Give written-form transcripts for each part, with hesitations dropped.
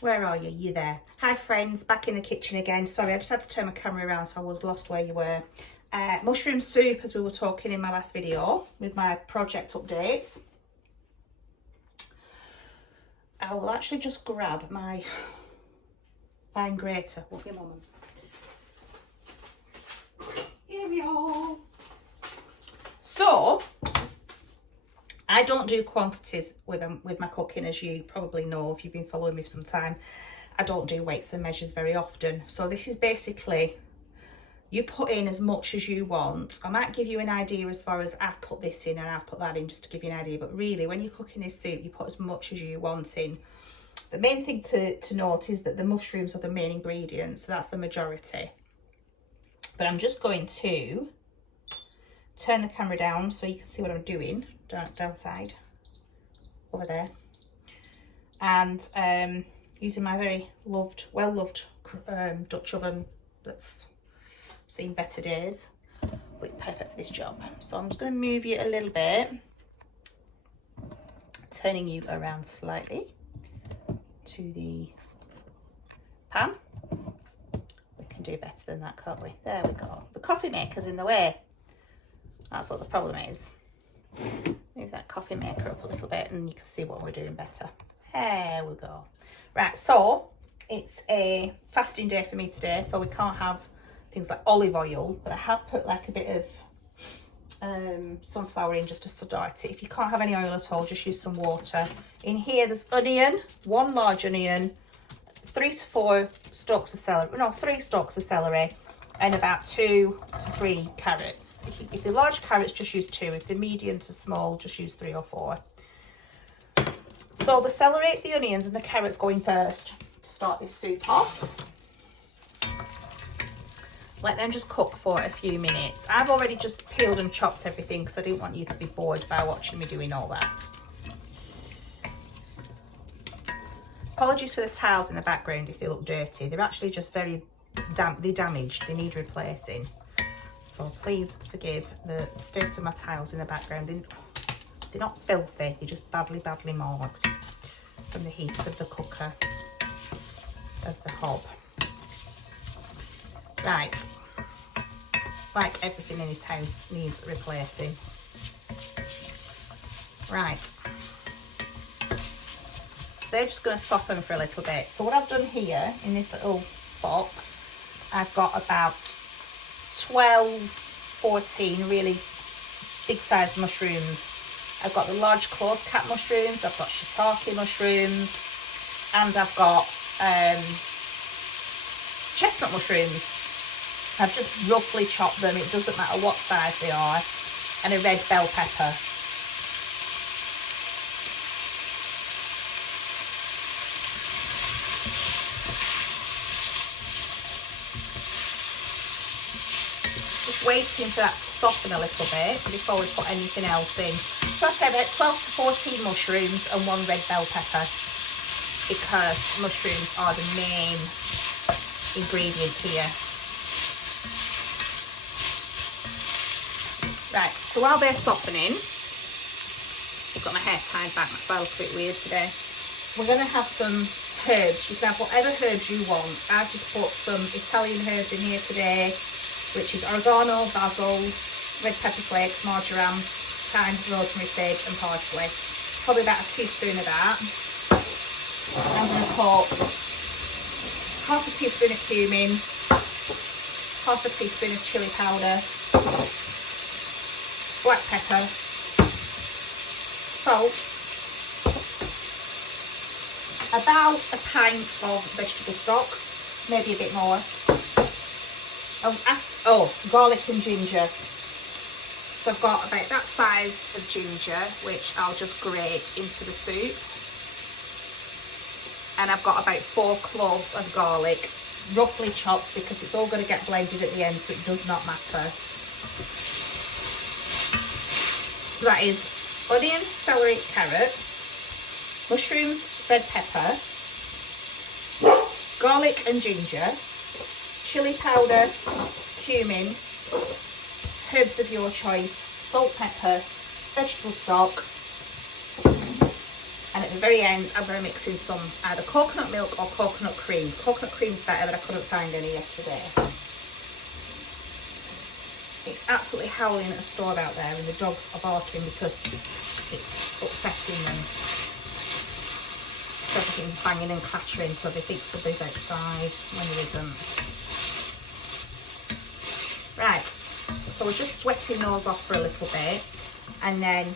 Where are you? You there? Hi friends, back in the kitchen again. Sorry, I just had to turn my camera around so I was lost where you were. Mushroom soup, as we were talking in my last video with my project updates. I will actually just grab my fine grater. Won't be a moment. Here we are. So, I don't do quantities with my cooking, as you probably know if you've been following me for some time. I don't do weights and measures very often. So this is basically, you put in as much as you want. I might give you an idea as far as I've put this in and I've put that in just to give you an idea. But really, when you're cooking this soup, you put as much as you want in. The main thing to note is that the mushrooms are the main ingredient, so that's the majority. But I'm just going to turn the camera down so you can see what I'm doing. Downside over there, and using my very well-loved Dutch oven that's seen better days, but it's perfect for this job. So I'm just going to move you a little bit, turning you around slightly to the pan. We can do better than that, can't we? There we go. The coffee maker's in the way. That's what the problem is. Move that coffee maker up a little bit and you can see what we're doing better. There we go. Right, so it's a fasting day for me today, so we can't have things like olive oil, but I have put like a bit of sunflower in just to sodite it. If you can't have any oil at all, just use some water. In here there's onion, one large onion, 3 to 4 stalks of celery, no, 3 stalks of celery, and about 2 to 3 carrots. If they're large carrots, just use 2. If they're medium to small, just use 3 or 4. So the celery, the onions and the carrots go in first to start this soup off. Let them just cook for a few minutes. I've already just peeled and chopped everything because I didn't want you to be bored by watching me doing all that. Apologies for the tiles in the background if they look dirty. They're actually just very they're damaged, they need replacing, so please forgive the state of my tiles in the background. They're not filthy, they're just badly marked from the heat of the cooker of the hob. Right, like everything in this house needs replacing. Right, so they're just going to soften for a little bit. So what I've done here in this little box, I've got about 12, 14 really big sized mushrooms. I've got the large closed cap mushrooms, I've got shiitake mushrooms, and I've got chestnut mushrooms. I've just roughly chopped them, it doesn't matter what size they are, and a red bell pepper. Waiting for that to soften a little bit before we put anything else in. So I said about 12 to 14 mushrooms and 1 red bell pepper, because mushrooms are the main ingredient here. Right, so while they're softening, I've got my hair tied back, my style looks a bit weird today. We're going to have some herbs. You can have whatever herbs you want. I've just put some Italian herbs in here today, which is oregano, basil, red pepper flakes, marjoram, thyme, rosemary, sage and parsley. Probably about a teaspoon of that. I'm going to put half a teaspoon of cumin, half a teaspoon of chilli powder, black pepper, salt, about a pint of vegetable stock, maybe a bit more. Oh, garlic and ginger. So I've got about that size of ginger, which I'll just grate into the soup. And I've got about 4 cloves of garlic, roughly chopped, because it's all going to get blended at the end, so it does not matter. So that is onion, celery, carrot, mushrooms, red pepper, garlic and ginger, chili powder, cumin, herbs of your choice, salt, pepper, vegetable stock, and at the very end, I'm going to mix in some either coconut milk or coconut cream. Coconut cream's better, but I couldn't find any yesterday. It's absolutely howling at the store out there, and the dogs are barking because it's upsetting them. So everything's banging and clattering, so they think somebody's outside when there isn't. Right, so we're just sweating those off for a little bit, and then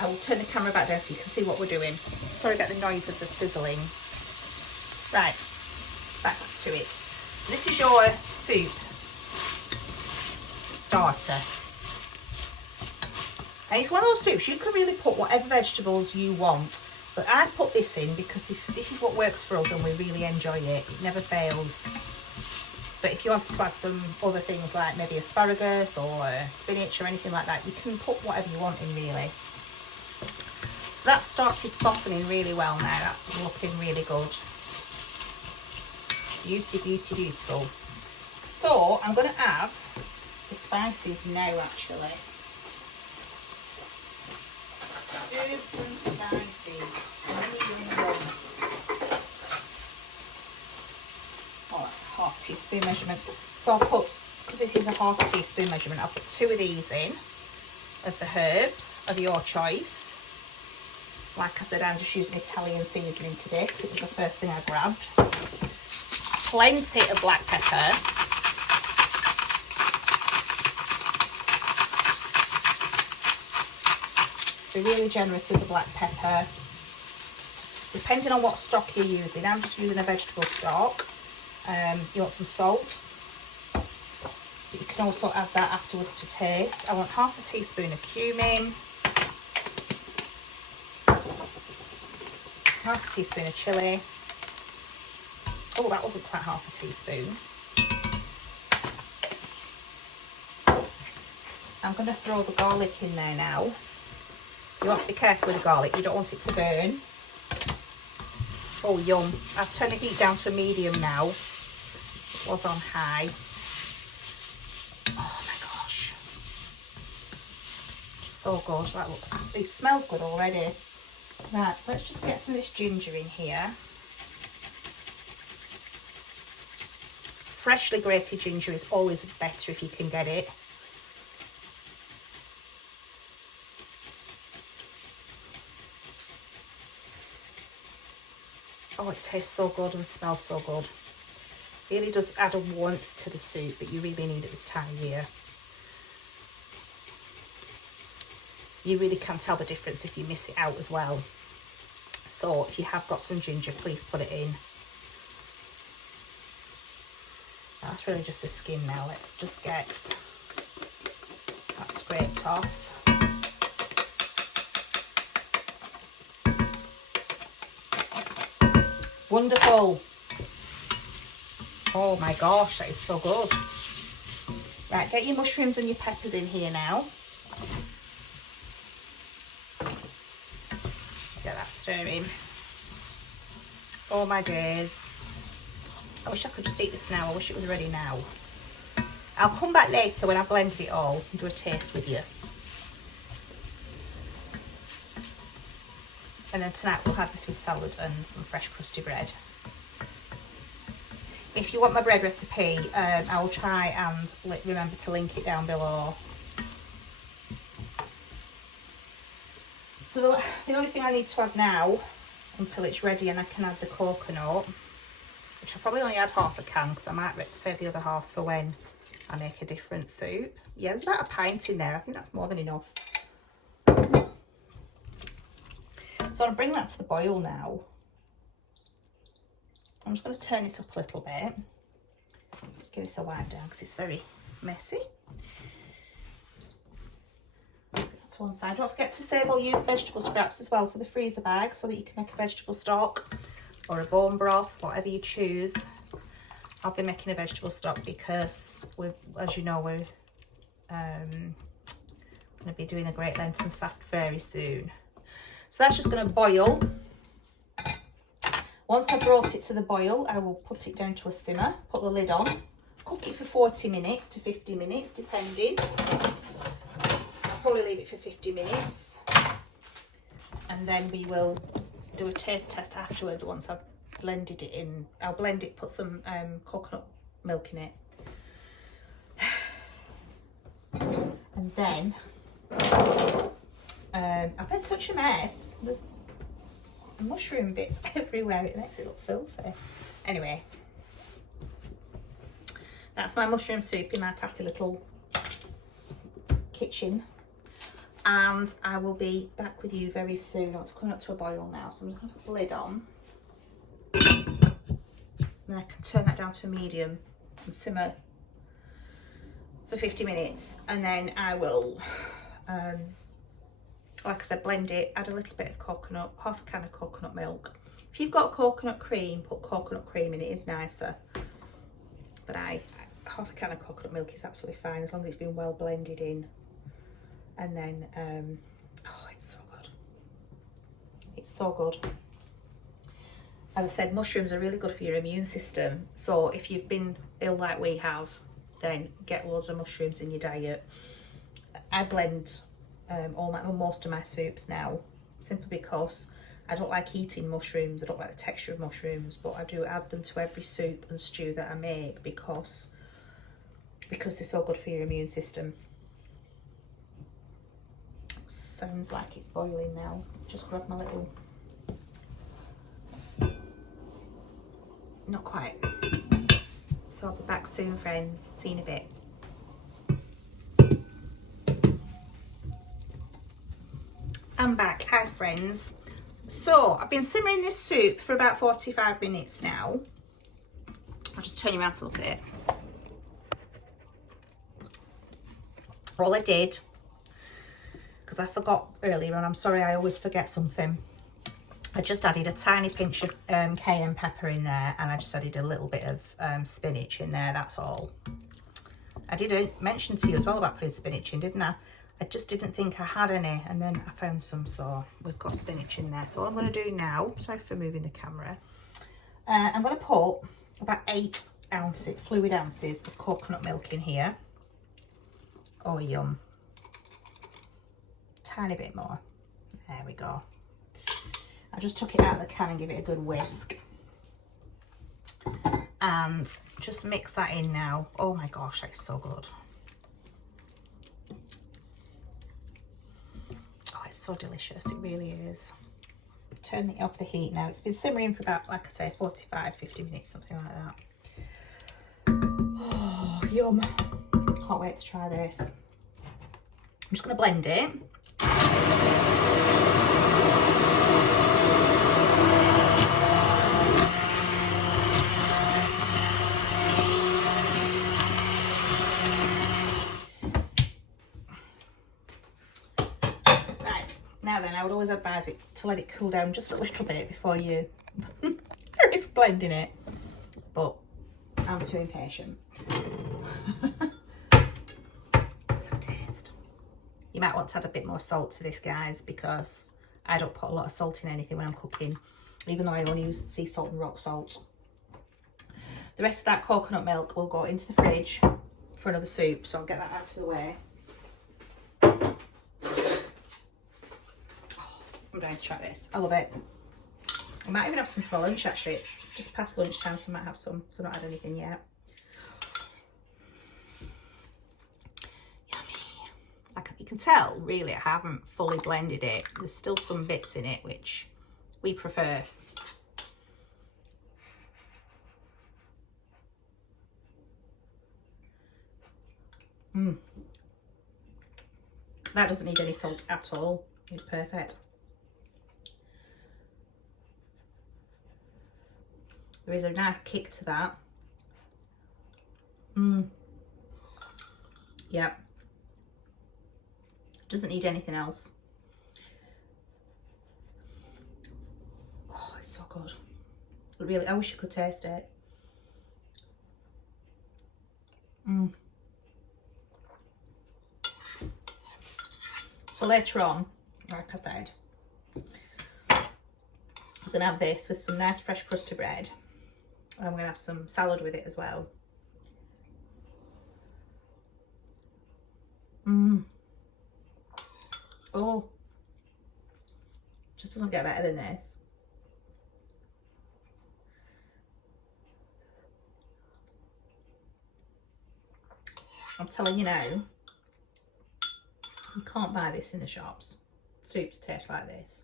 I will turn the camera back down so you can see what we're doing. Sorry about the noise of the sizzling. Right, back to it. So this is your soup starter. And it's one of those soups, you can really put whatever vegetables you want, but I put this in because this is what works for us and we really enjoy it. It never fails. But if you wanted to add some other things like maybe asparagus or spinach or anything like that, you can put whatever you want in really. So that's started softening really well now. That's looking really good. Beautiful. So I'm going to add the spices now actually. Herbs and spices. Oh, that's a half teaspoon measurement. So I'll put, because this is a half teaspoon measurement, I'll put 2 of these in, of the herbs of your choice. Like I said, I'm just using Italian seasoning today because it was the first thing I grabbed. Plenty of black pepper. Be really generous with the black pepper. Depending on what stock you're using, I'm just using a vegetable stock. You want some salt. But you can also add that afterwards to taste. I want half a teaspoon of cumin. Half a teaspoon of chilli. Oh, that wasn't quite half a teaspoon. I'm going to throw the garlic in there now. You want to be careful with the garlic, you don't want it to burn. Oh, yum. I've turned the heat down to a medium now. It was on high. Oh my gosh. So good. That looks, it smells good already. Right, so let's just get some of this ginger in here. Freshly grated ginger is always better if you can get it. Oh, it tastes so good and smells so good. It really does add a warmth to the soup that you really need at this time of year. You really can tell the difference if you miss it out as well. So if you have got some ginger, please put it in. That's really just the skin now. Let's just get that scraped off. Wonderful. Oh my gosh, that is so good. Right, get your mushrooms and your peppers in here now. Get that stirring. Oh my days. I wish I could just eat this now. I wish it was ready now. I'll come back later when I've blended it all and do a taste with you. And then tonight we'll have this with salad and some fresh crusty bread. If you want my bread recipe, I will try and remember to link it down below. So the only thing I need to add now, until it's ready and I can add the coconut, which I'll probably only add half a can because I might save the other half for when I make a different soup. Yeah, there's about a pint in there. I think that's more than enough. So I'll bring that to the boil now. I'm just going to turn it up a little bit. Just give this a wipe down because it's very messy. That's one side. Don't forget to save all your vegetable scraps as well for the freezer bag so that you can make a vegetable stock or a bone broth, whatever you choose. I'll be making a vegetable stock because, as you know, we're going to be doing a Great Lenten fast very soon. So that's just going to boil. Once I've brought it to the boil, I will put it down to a simmer, put the lid on, cook it for 40 minutes to 50 minutes, depending. I'll probably leave it for 50 minutes. and then we will do a taste test afterwards once I've blended it in. I'll blend it, put some coconut milk in it, and then I've made such a mess. There's mushroom bits everywhere, it makes it look filthy. Anyway, that's my mushroom soup in my tatty little kitchen, and I will be back with you very soon. Oh, it's coming up to a boil now, so I'm just going to put the lid on. Then I can turn that down to a medium and simmer for 50 minutes, and then I will, like I said, blend it, add a little bit of coconut, half a can of coconut milk. If you've got coconut cream, put coconut cream in, it is nicer. But half a can of coconut milk is absolutely fine as long as it's been well blended in. And then, oh, it's so good. It's so good. As I said, mushrooms are really good for your immune system. So if you've been ill like we have, then get loads of mushrooms in your diet. I blend most of my soups now, simply because I don't like eating mushrooms. I don't like the texture of mushrooms, but I do add them to every soup and stew that I make because they're so good for your immune system. Sounds like it's boiling now. Just grab my little... Not quite. So I'll be back soon, friends. See you in a bit. I'm back. Hi, friends. So I've been simmering this soup for about 45 minutes now. I'll just turn you around to look at it. All I did, because I forgot earlier on, I'm sorry, I always forget something. I just added a tiny pinch of cayenne pepper in there, and I just added a little bit of spinach in there, that's all. I didn't mention to you as well about putting spinach in, didn't I? I just didn't think I had any, and then I found some, so we've got spinach in there. So what I'm going to do now, sorry for moving the camera, I'm going to put about 8 fluid ounces of coconut milk in here. Oh, yum. Tiny bit more. There we go. I just took it out of the can and give it a good whisk. And just mix that in now. Oh my gosh, that's so good. Oh, it's so delicious, it really is. Turn it off the heat now. It's been simmering for about, like I say, 45, 50 minutes, something like that. Oh, yum. Can't wait to try this. I'm just going to blend it. Now then, I would always advise it to let it cool down just a little bit before you risk blending it, but I'm too impatient. Let's have a taste. You might want to add a bit more salt to this, guys, because I don't put a lot of salt in anything when I'm cooking, even though I only use sea salt and rock salt. The rest of that coconut milk will go into the fridge for another soup, so I'll get that out of the way. I'm dying to try this. I love it. I might even have some for lunch, actually. It's just past lunchtime, so I might have some. I've not had anything yet. Yummy. Like you can tell, really, I haven't fully blended it. There's still some bits in it which we prefer. That doesn't need any salt at all. It's perfect. There is a nice kick to that. Yeah. Doesn't need anything else. Oh, it's so good. Really, I wish you could taste it. So later on, like I said, I'm going to have this with some nice fresh crusty bread. And I'm going to have some salad with it as well. Oh. Just doesn't get better than this. I'm telling you now, you can't buy this in the shops. Soups taste like this.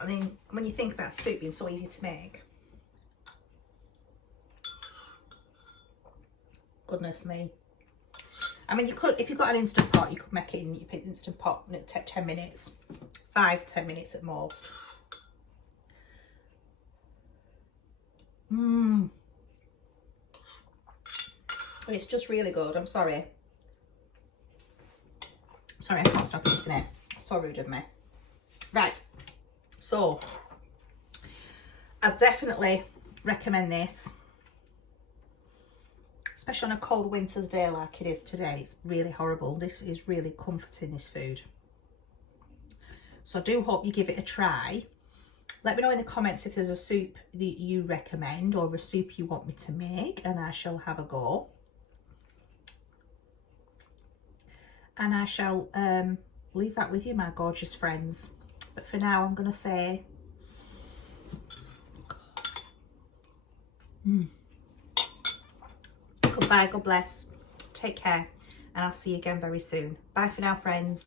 I mean, when you think about soup being so easy to make, goodness me. I mean, you could, if you've got an Instant Pot, you could make it in your Instant Pot and it'd take 10 minutes, 5-10 minutes at most. But it's just really good. I'm sorry. Sorry, I can't stop eating it. It's so rude of me. Right. So, I definitely recommend this. Especially on a cold winter's day like it is today. It's really horrible. This is really comforting, this food. So I do hope you give it a try. Let me know in the comments if there's a soup that you recommend or a soup you want me to make, and I shall have a go. And I shall leave that with you, my gorgeous friends. But for now, I'm going to say goodbye, God bless, take care, and I'll see you again very soon. Bye for now, friends.